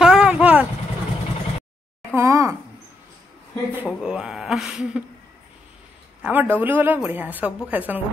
हाँ भल हाँ भगवान आम डब्लू वाला बढ़िया सब खाइसन को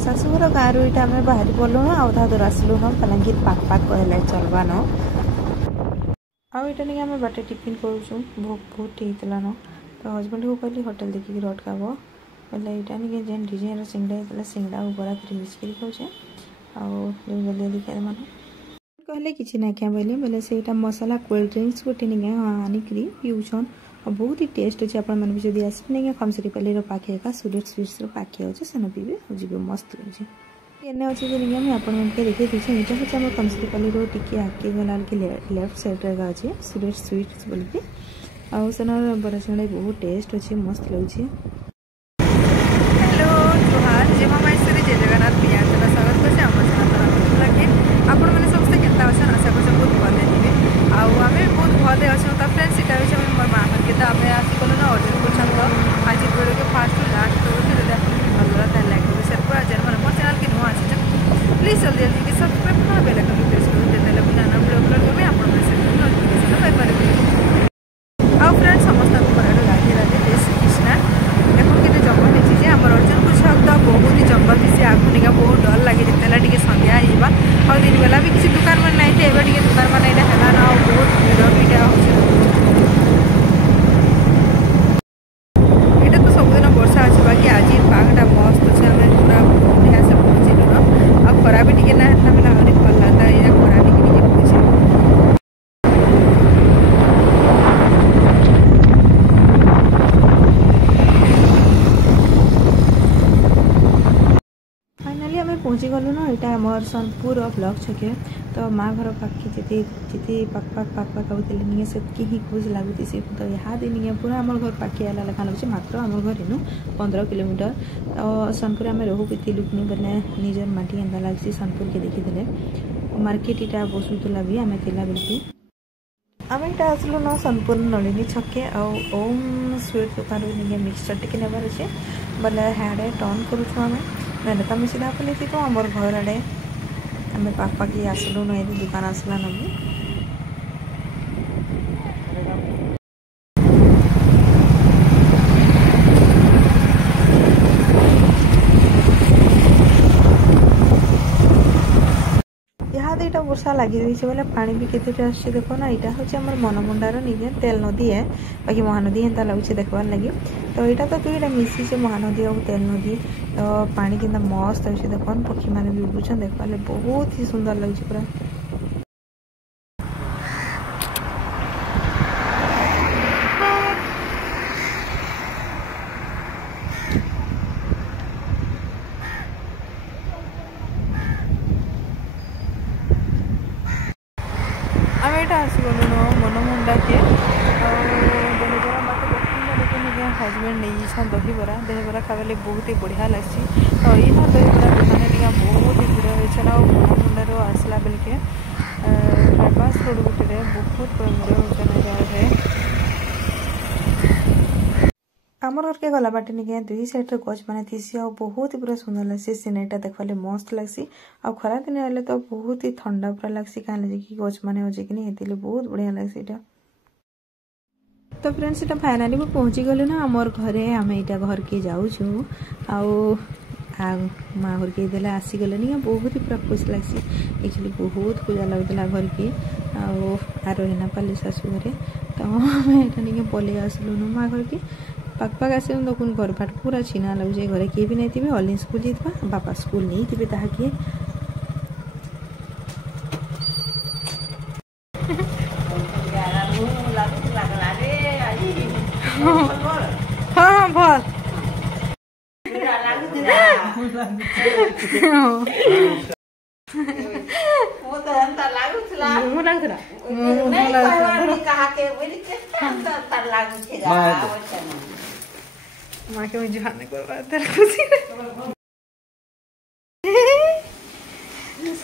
शाशुघर गाँव रू आम बाहरी पड़लु आधा दूर आसलु बलांगीर पाक पाक कहला चलवा न आम बाटे टिफिन करूँ भोक बहुत होता न तो हजबैंड को कहली होटेल देखिक अटकाब बोले यहाँ नहीं जेन डिजाइन सिंगड़ा होता सिंगड़ा बरा फिर मिक्स कर खाऊे आल्दी देखिए मान कहले कि ना क्या बोले बोले से मसला कोल्ड ड्रिंक्स गोटे नहीं आनिक पीऊन और बहुत ही टेस्ट अच्छे आप जब आसपे खमसरीपल्ली पाखे का सुरेट स्वीट्स पाखे अच्छे सेन पीबे जी मस्त लगे एने अच्छे जो मुझे आपके देखिए दीजिए यहाँ हूँ आम खमसरीपल्ली टी आगे गला लेफ्ट साइड्रे अच्छे सुरेट स्वीट्स बोलिकी आउ सेन बरा सिंगड़ा बहुत टेस्ट अच्छे मस्त लगे। हेलो जुहार जय माँ माइश्वरी जय जगन्नाथ प्रिया स्वागत करते लगे आपण मैंने समस्ते केता अच्छे आशा कर बहुत भले थे आम बहुत भले अच्छे तो फ्रेंड्स यहाँ मोर माँ के तो आम आसिकल ना अर्जुन पूछन आज वीडियो के फास्ट लास्ट करूँ जब आप भल लगा लाइक करें शेयर कर आज मोर चैनल के नुआ आसी प्लीज जल्दी जल्दी सब्सक्राइब कर बेल आइकन प्रेस करें मुझे नाना वीडियो अपलोड करें आप नोटिफिकेशन पाइपर आउ फ्रेंड्स समस्त राधे राधे जय श्री कृष्णा देखो कि जंगल होती है आम अर्जुन पूछा तो बहुत ही जंगल थी आगे निका बहुत डर लगे जिते सन्ध्या होगा और दिन बेला भी किसी दुकान मान नहीं थे दुकान मान यहाँ है ना बहुत भीड़ भी यहाँ तो सबुदिन वर्षा अच्छे बाकी आज पागटा मस्त अच्छे आम पूरा बढ़िया से पहुँचलु न आ खरा भी टी ना मैंने आहरी भल लगता है खरा टी पहुँचे पहुँची गलु ना यहाँ आमर सोनपुर ब्लॉक छके तो माँ घर पाखे जी पाक पाक आते से ही खुश लगुच तो यहाँ दिन पूरा आम घर पाखे आला लेखा लगे मात्र आम घर इनू 15 किलोमीटर तो सोनपुर आम रोहू पीलु कि बोले निजर माटी एंता लगे सोनपुर के देखी मार्केट इटा बसुला भी आम थी बेलू आम यहाँ आसलु ना सोनपुर नलिनी छके ओम स्वीट दुकान मिक्सचर टी नेबार अच्छे बोले हाड़े टर्न करूँ मैंने तो सीधा पलि थी आमर घर आड़े आम पाक पाकि आसलु ना दुकान आसला नबी यहाँ दुईटा वर्षा लगी रही बोले पानी भी केते आसे देख ना यहाँ हूँ आम मनमुंडार निजे तेल नदी है बाकी महानदी एंता लगुच देखबार लगी तो यहाँ तो दुईटा मिसी महानदी और तेल नदी तो पानी के मस्त अच्छे देखन पक्षी मैंने भी उड़ुन देखबार बहुत ही सुंदर लगे पूरा आम यहाँ आसगलु न मनमुंडा के दहीबरा मत हजबैंड नहीं दहीबरा दहीबरा खावे बहुत ही बढ़िया लगी तो यहाँ दहीबरा दुकान बहुत ही भीड़ होती है मनमुंडार आसला बेल के बाईपास रोड गुटे बहुत भीड़ होते आमर घर के गला बाटे निके दुई साइड गच मैंने थी आ बहुत ही पूरा सुंदर लगे सीनेटा देखा मस्त लग्सी आ खरा दिन आए तो बहुत ही ठंडा पूरा लग्सी क्या लगे कि गच मैंने अच्छे कि नहीं बहुत बढ़िया लगे यहाँ तो फ्रेंड्स इटा फाइनाली मैं पहुँची गलु ना आमर घरे आम यहाँ घर के जाऊँ माँ घर के देला आसीगले नहीं बहुत ही पूरा खुश लग्सी एक्चुअली बहुत पूजा लगुला घर के आरोहना पाली शाशु घरे तो आम यहाँ नहीं पलि आसलु माँ घर के पाक पाक आस देखुन घर बाट पूरा छीना लगे घरे किए भी नहीं थे अली स्कूल जाता बापा स्कूल नहीं थे ताकि हाँ हाँ भल माँ के मुझे खाने को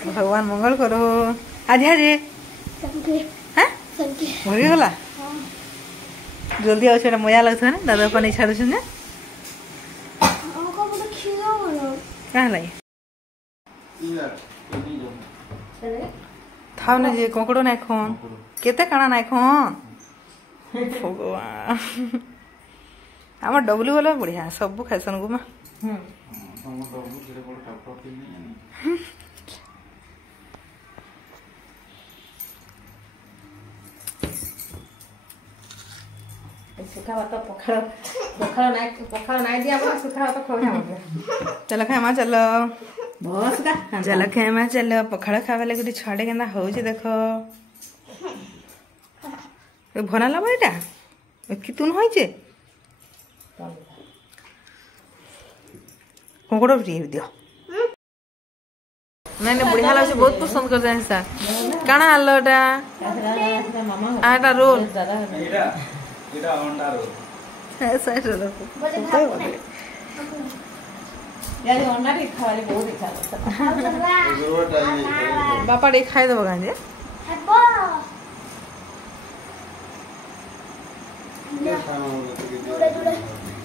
भगवान मंगल करो आज भरी गला जल्दी आओ छेड़ा मजा लगता है ना दादा पानी छाड़ ना कहाँ लगे थाव ना जे कोकड़ो ना खोन केते काना ना खोन भगवान आम डब्लू वाला बढ़िया सब खाइसन गो माँ चलो खाइमा चलो चलो खाइमा चलो पखाड़ खावा लगे गोटे छुआटे के देख भला लगा यहाँ कि तुन हो कंकड़ फ्री दियो नहीं नहीं बढ़िया लगे बहुत पसंद कर सा काना आलो आटा रोल बापा टे खाई दब गाँजे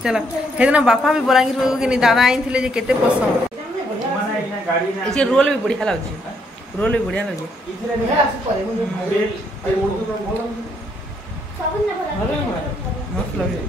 चलो हेदिन बापा भी बलांगीर कि नहीं दादा आई थे केते पसंद ये रोल भी बढ़िया लगे रोल भी बढ़िया लगे मस्त लगे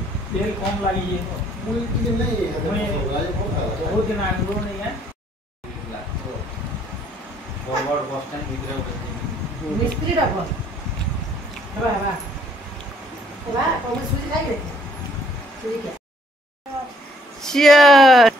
Cheers.